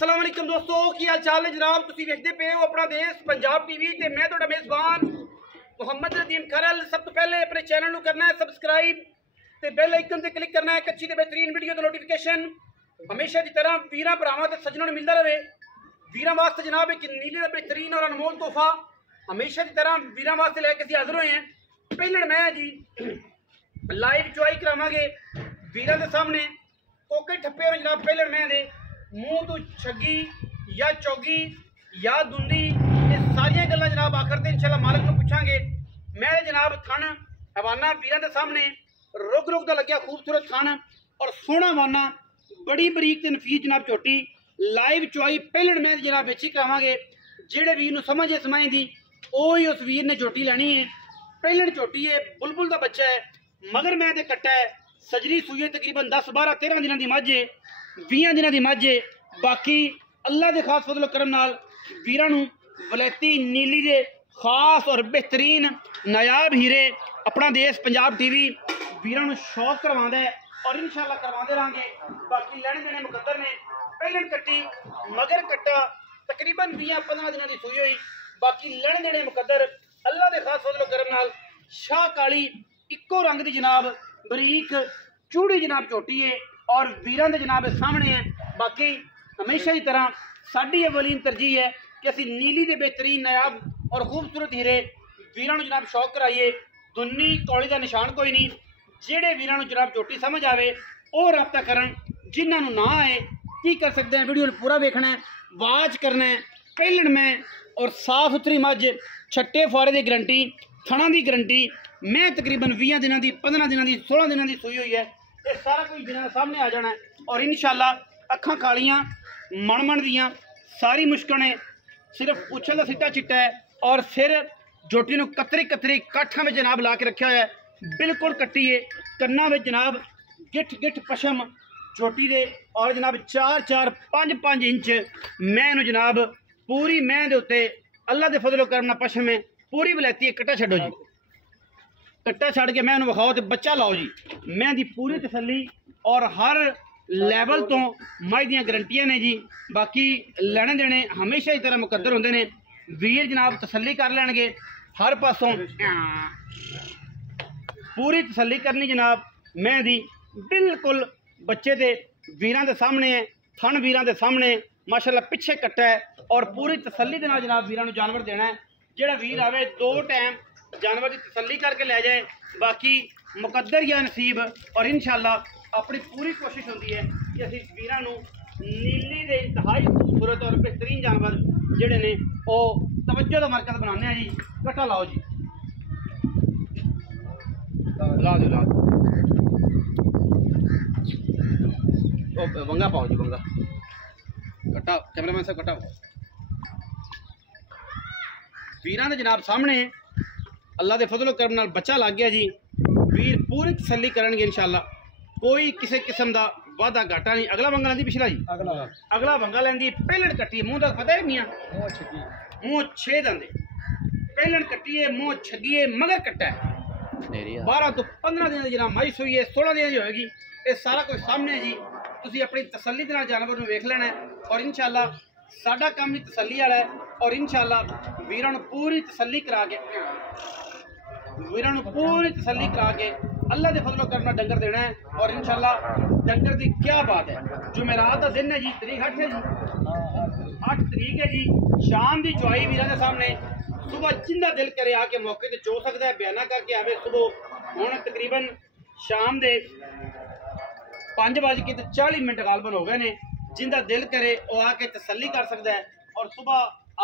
अस्सलाम वालेकुम दोस्तों, की हाल चाल है जनाब। तुसीं देखते पे हो अपना देश पंजाब टीवी ते मैं तुहाडा मेज़बान मुहम्मद नदीम खरल। सब तो पहले अपने चैनल को करना है सबसक्राइब ते बेल आइकन ते क्लिक करना है एक अच्छी ते बेहतरीन वीडियो दा नोटिफिकेशन हमेशा की तरह वीरां भरावां ते सज्जनों नूं मिलदा रहे। वीरां वास्ते जनाब एक नीले दा बेहतरीन और अनमोल तोहफा हमेशा की तरह वीरां वास्ते लैके असीं हाज़र होए हैं। पहलण मैं जी लाइव चुआई करावांगे वीरां दे सामने। कोके ठप्पे हो जनाब पहलण मैं दे मूँह तो छगी या चौगी या दुंदी, ये सारिया गल्लां जनाब आखिर ते इंशाअल्लाह मालिक नूं पुछांगे। मैं जनाब थन हवाना वीरां दे सामने रुग रुग दा लग्या खूबसूरत थन और सोहना वाना बड़ी बरीक ते नफीस जनाब झोटी लाइव चुआई पहलण मैं जनाब बेची करावांगे। जेड़े वीर नूं समझ समाई दी ओही उस वीर ने झोटी लैनी है। पहलण झोटी है, बुलबुल दा बच्चा है, मगर मैं ते कट्टा है, सजरी सूई तकरीबन 10 12 13 दिनों की मझ है, 20 दिनों की मझ है। बाकी अल्लाह के खास फजल करम नाल वीरां नूं वलैती नीली दे खास और बेहतरीन नायाब हीरे अपना देश पंजाब टीवी वीरां नूं शौक करवांदा है और इंशाअल्लाह करवाते रहेंगे। बाकी लैने देने मुकद्दर ने। पहलण कट्टी मगर कट्टा तकरीबन 20-15 दिनों की सूई हुई। बाकी लैने देने मुकद्दर अल्लाह के खास फजल करम नाल शाह काली इक्को रंग की जनाब बरीक चूड़ी जनाब झोटी है और वीरां दे जनाब सामने है। बाकी हमेशा की तरह साडी अवलीन तरजीह है कि असी नीली दे बेहतरीन नायाब और खूबसूरत हीरे वीरां नूं जनाब शौक कराइए। दुन्नी कौली का निशान कोई नहीं। जेड़े वीरां नूं जनाब झोटी समझ आवे वो रब्ता करन, जिन्हां नूं ना आए की कर सकते हैं। वीडियो पूरा देखना है, वाच करना है। पहलण में और साफ सुथरी मझ छट्टे फुआरे की गारंटी, थणा की गारंटी। मैं तकरीबन 20 दिनों की 15 दिनों की 16 दिनों की सूई हुई है। ये सारा कुछ वीरां सामने आ जाना है और इंशाअल्लाह अखां कालियां मणमण दियां सारी मुश्कल है। सिर्फ उछल का सिट्टा चिट्टा है और सिर झोटी नूं कतरी कतरी काठा में जनाब ला के रखा हुआ है, बिल्कुल कट्टी है। कन्ना में जनाब गिठ गिठ पशम झोटी दे और जनाब 4-4 5-5 इंच मैं जनाब पूरी मैं दे उत्ते अल्लाह के फजलो करम नाल पशम है पूरी वलैती है। कट्टा छड्डो जी, कट्टा छड़ के मैं विखाओ तो बच्चा लाओ जी। मैं दी पूरी तसल्ली और हर लैवल तो मझ दियां गारंटियां ने जी। बाकी लैने देने हमेशा इस तरह मुकद्दर होंदे ने। वीर जनाब तसल्ली कर लैणगे हर पासों पूरी तसल्ली करनी जनाब। मैं दी बिल्कुल बच्चे दे वीरां दे सामने है, थन वीरां दे सामने माशाअल्लाह पिछे कट्टा है और पूरी तसल्ली दे नाल जनाब वीरां नूं जानवर देना है। जेड़ा वीर आवे 2 टाइम जानवर की तसल्ली करके लै जाए। बाकी मुकद्दर या नसीब और इंशाअल्लाह अपनी पूरी कोशिश होती है कि असी वीरां नूं नीली दे इंतहाई खूबसूरत और बेहतरीन जानवर जेडे ने वो तवज्जो का मरकज बनाने हैं जी। कट्टा लाओ जी, ला दो ला दो। वंगा पाओ जी, वंगा कट्टा कैमरामैन साहब कट्टा वीरां दे जनाब सामने अल्लाह के फजलो करम नाल बच्चा लग गया जी। वीर पूरी तसल्ली करेंगे इंशाअल्लाह। कोई किसी किस्म का वादा घाटा नहीं। अगला वंगा लेंदी पिछला जी, अगला वंगा लेंदी। पहलण कट्टी मुँह का पता है मियाँ, मुँह 6 दंदे पहलण कट्टी है, मुँह छगी है, मगर कट्टा है। 12 तो 15 दिन की जनाब मई सूई है, 16 दिन की होगी। ये सारा कुछ सामने है जी। तुसीं अपनी तसल्ली के नाल जानवर नूं वेख लेना है और इंशाअल्लाह साडा काम भी तसल्ली वाला है और इंशाअल्लाह वीरां नूं पूरी तसल्ली करा के अल्लाह के फजलो करना डंगर देना है और इंशाअल्लाह डंगर की क्या बात है। जुमेरात का दिन है जी, तरीक 8 है जी, 8 तरीक है जी। शाम की चुआई वीरां दे सामने सुबह जिंदा दिल करे आके मौके ते चो सकता है, बयाना करके आवे। सुबह हुण तकरीबन शाम के 5:40 गालबन हो गए ने। जिंदा दिल करे वो आके तसल्ली कर सकता है और सुबह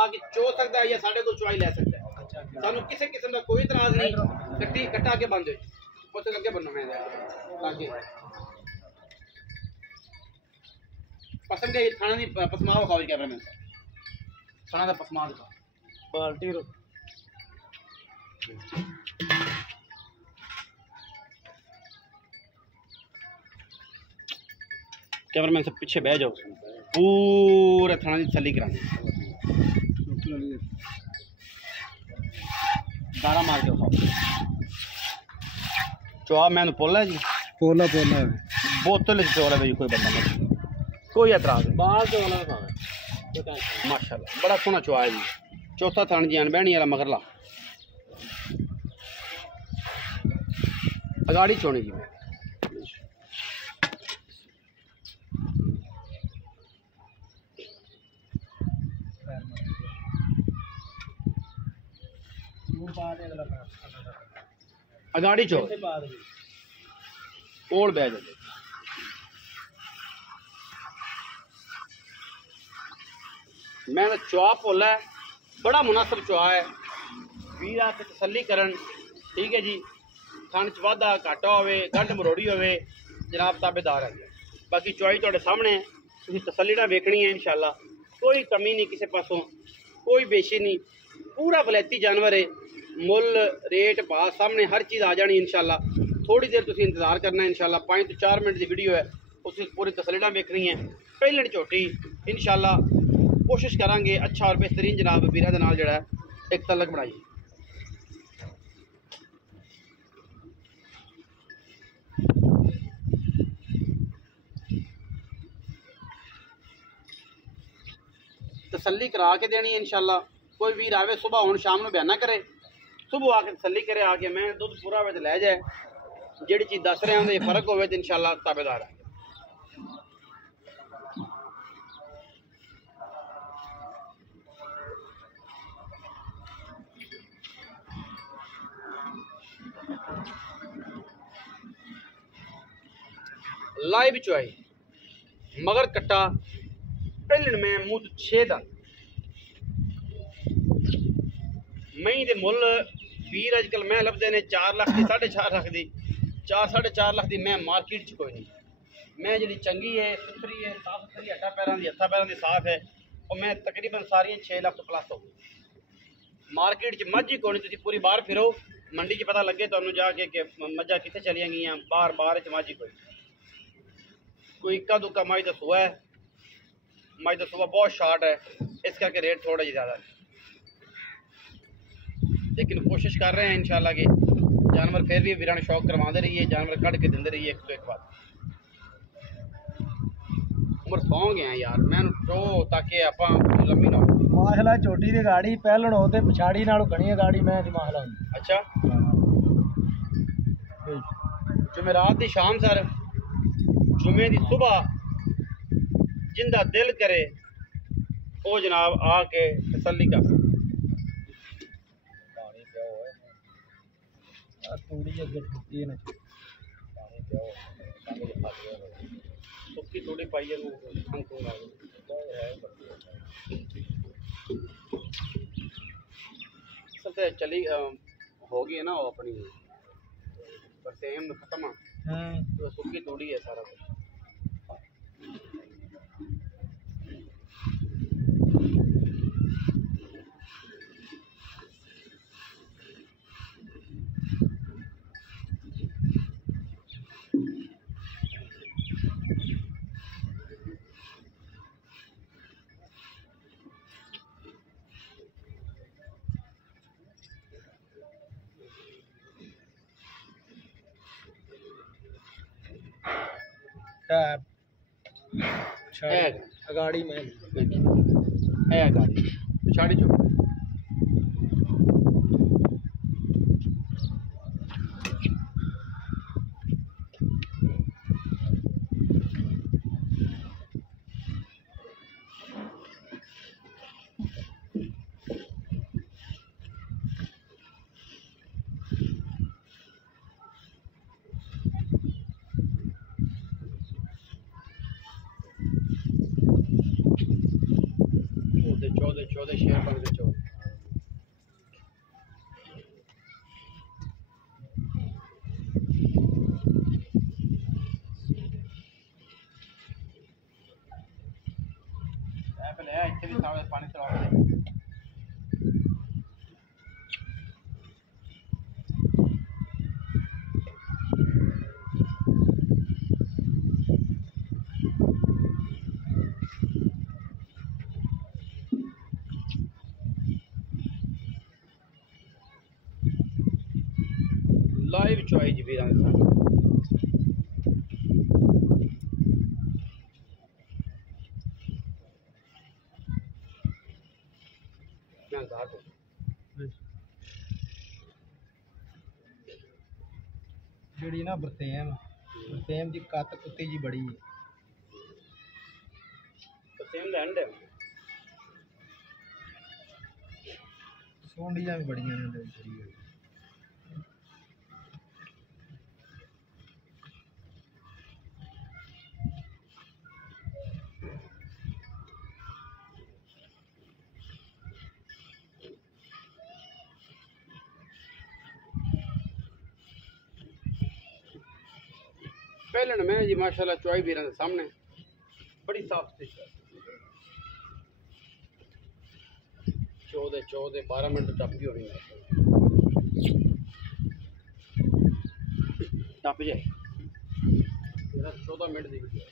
आके चो सकता है या साढ़े को चुआई लै सकता है। सानू किसी किस्म का कोई इतराज नहीं। कट्टी कट्टा आगे बंद हो उससे लगे बनना मैं आगे पसंद के थाना की पसमा खाओ जी। कैमरा मैन थाना का पसमा दिखा बाल्टी रो कैमरा मैन से पीछे बह जाओ। पूरे थाना की तसल्ली करा दारा मार के खाओ। चुआ मैं पोला जी, पोला बोतल चोर है भाई कोई बंदा नहीं। कोई एतराज नहीं। बाल तो वाला था माशाल्लाह बड़ा सोहना चुआ है जी। चौथा थान जी अनबहनी वाला मगरला अगाड़ी चोने जी मैं अगाड़ी चो कोल बह जाते मैं चुआ भोला है बड़ा मुनासिब चुआ है वीर आके तसल्ली करन ठीक है जी खान च वाधा घाटा होवे गंढ मरोड़ी होवे जनाब ताबेदार है बाकी चुआई तुहाडे सामने है तुसीं तसल्ली नाल वेखणी है इंशाअल्लाह कोई कमी नहीं किसी पासों कोई बेशी नहीं पूरा वलैती जानवर है मुल रेट भाव सामने हर चीज़ आ जानी इंशाअल्लाह थोड़ी देर तुसीं इंतजार करना है इंशाअल्लाह 5 तो 4 मिनट की वीडियो है उस पूरी तसल्ली नाल वेखणी है पहलण झोटी इंशाअल्लाह कोशिश करांगे अच्छा और बेहतरीन जनाब वीरां दे नाल जिहड़ा एक तलक बनाइए तसल्ली करा के देनी है इंशाअल्लाह कोई वीर आवे सुबह हुण शाम को बयाना करे सुबह आके तसल्ली करे आके मैं दुध पूरा होवे तो लै जाए जिहड़ी चीज़ दस रहे हैं फर्क होवे तो इंशाअल्लाह ताबेदार है लाइव चुआई मगर कट्टा पहलन में मुँह 6 दांत मई दे मुल वीर अजकल मैं लभदे ने 4 लाख की 4.5 लाख की 4.5 लाख की मैं मार्केट च कोई नहीं मैं जी चंगी है सुथरी है साफ सुथरी हटा पैरों की हथा पैरों की साफ है और मैं तकरीबन सारियां 6 लाख तो प्लस हो मार्केट च मझ ही कोई नहीं पूरी बाहर फिरो मंडी च पता लगे तुहानू जाके कि मझां कित्थे चलियां गईयां बाहर च मझ ही कोई इक्का दुक्का मझ दा सूआ है मझ दा सूआ बहुत शार्ट है इस करके रेट थोड़ा जी ज़्यादा है लेकिन कोशिश कर रहे हैं इंशाल्लाह कि जानवर फिर भी वीरां शौक करवाते रहिए जानवर कढ़ के देंदे रहिए एक तो एक बात उम्र सौ गया यार मैं तो ताकि आप लंबी ना हो माशला छोटी दी गाड़ी पहलण हो ते पछाड़ी नालों घणी गाड़ी मैं दी माशला अच्छा जुमेरात दी शाम सर जुमे दी सुबह जिंदा दिल करे वो जनाब आके तसल्ली कर तूड़ी अगे छुट्टी है ना सुक्की थोड़ी पाइए सबसे चली हो गई है ना वो अपनी बरसेम खत्म तो सुक्की थोड़ी है सारा कुछ गाड़ी में है गाड़ी पिछाड़ी चो चौदह शेयर बन गए 14 पहले इतने भी सारे पानी चला लाइव चुआई जी वीरां दे साथ ਜਿਹੜੀ ਨਾ ਬਰਤੇਮ ਦੀ ਕੱਤ ਕੁੱਤੀ ਜੀ ਬੜੀ ਹੈ। ਬਰਤੇਮ ਲੈਂਡ ਹੈ। ਸੋਂਡੀਆਂ ਵੀ ਬੜੀਆਂ ਨੇ ਉਹਦੇ ਵਿੱਚ। पहले मैं जी माशाल्लाह चौई वीर के सामने बड़ी साफ सुथरी 14 मिनट टप गई होनी टप जाए 14 मिनट की वीडियो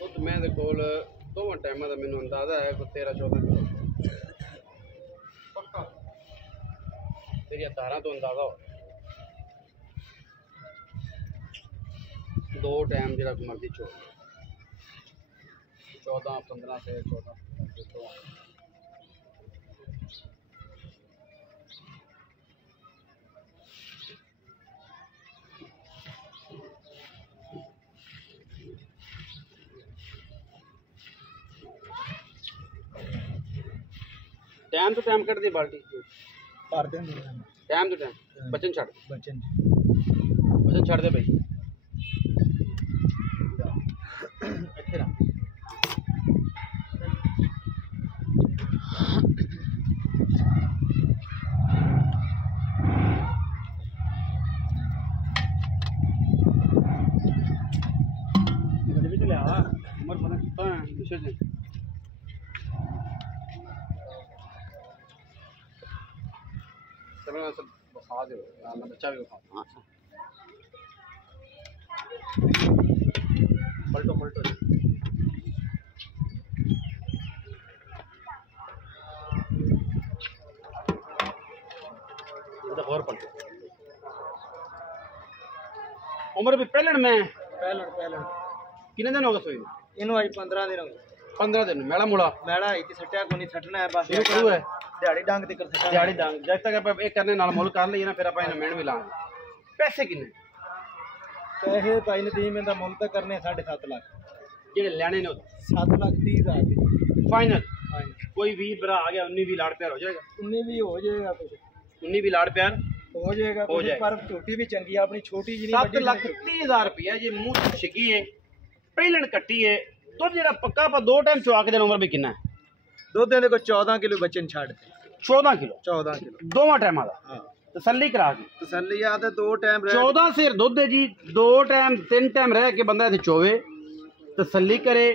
दुध मैं कोल 2 टाइम का मैनू अंदाजा है कोई 13-14 किलो पक्का तेरी तारा तो अंदाजा हो 2 टाइम जो मर्जी चो 14-15 से 14 टाइम तो टाइम कट दी बाल्टी भर देंगे टाइम तो टाइम बचन छड़ बचन छड़ दे भाई इत्थे रख गड्डी लिया उमर पता कितना है विशेष है सब बखा दो बच्चा भी बखा पलटो पलटो और पलटो उम्र भी पहले में कितने दिन हो गए सोई इनू आई 15 दिन हो गए 15 दिन मेला मुड़ा मैड़ा आई कि सट्टिया को नहीं सटना है बस शुरू करू है दिहाड़ी डांग ते कर सकता दिहाड़ी डांग जब तक आप एक करने नाल मुल कर लिए ना फिर आप मेहनत भी लाएंगे पैसे किन्ने पैसे भाई ने दी में मुल तक करने 7.5 लाख जेडे लेने ने 7,30,000 फाइनल कोई भी भरा आ गया 19 भी लाड़ प्यार हो जाएगा 19 भी हो जाएगा कुछ 19 भी लाड़ प्यार हो जाएगा हो जाएगा पर छोटी भी चंगी है अपनी छोटी जी 7,30,000 रुपया जी मुंह छिकी है पहलन कट्टी है दुध जेड़ा पक्का पर 2 टाइम चुआ के देना उम्र भी कितना है दुध दे को 14 किलो बच्चन छाड़ 14 किलो 14 किलो दोवां टाइम दा हां तसल्ली करा के तसल्ली आ ते 2 टाइम 14 सिर दुध है जी 2 टाइम 3 टाइम रह के बंदा इत्थे चोवे तसल्ली करे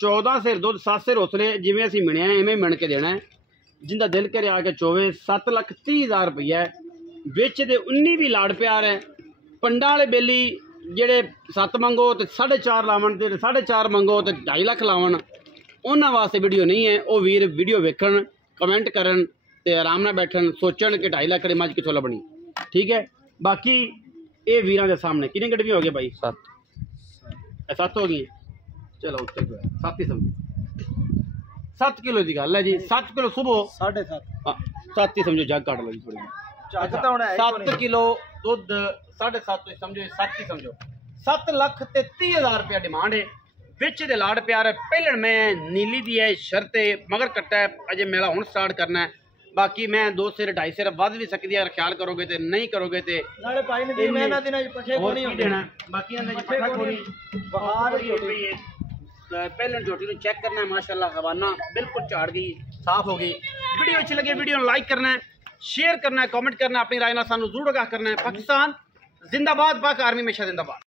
14 सिर दुध 7 सिर उसले जिवें असीं मिणिया एवें मिण के देना है जिंदा दिल करे आके चोवे 7,30,000 रुपया विच दे 19 भी लाड़ प्यार है पंडा वाले बेली जेड़े 7 मंगो तो 4.5 लावन ते 4.5 मंगो तो 2.5 लाख लावन उन्हां वास्ते वीडियो नहीं है वो वीर वीडियो वेखण कमेंट करन ते आराम नाल बैठन सोचण कि 2.5 लाख दी मझ किथों लभणी ठीक है बाकी ये वीरां दे सामने कितने गड्डियां हो गए भाई 7 हो गई चलो उत्ते 7 ही समझो 7 किलो की गल है जी 7 किलो सुबह 7.5 7 ही समझो जग काट लो जी थोड़ी 7 किलो दुध 7.5 समझो 7 ही समझो 7,30,000 रुपया डिमांड है बिच दे लाड़ प्यार है पहले मैं नीली दी है शर्त है मगर कट्टा है अजे मेला हुण स्टार्ट करना है बाकी मैं 2 सिर 2.5 सिर वध भी सकती है ख्याल करोगे तो नहीं करोगे तो नाले भाई ने दी महीना दिन पठे को नहीं देना बाकी अंदर जी पठा कोनी बहार ही हो गई है पहले झोटी को चेक करना है माशाल्लाह हवाना बिल्कुल झाड़ गई साफ हो गई वीडियो अच्छी लगी वीडियो लाइक करना है शेयर करना है कमेंट करना है अपनी राय ना सानू जरूर आगाह करना है पाकिस्तान जिंदाबाद पाक आर्मी हमेशा जिंदाबाद।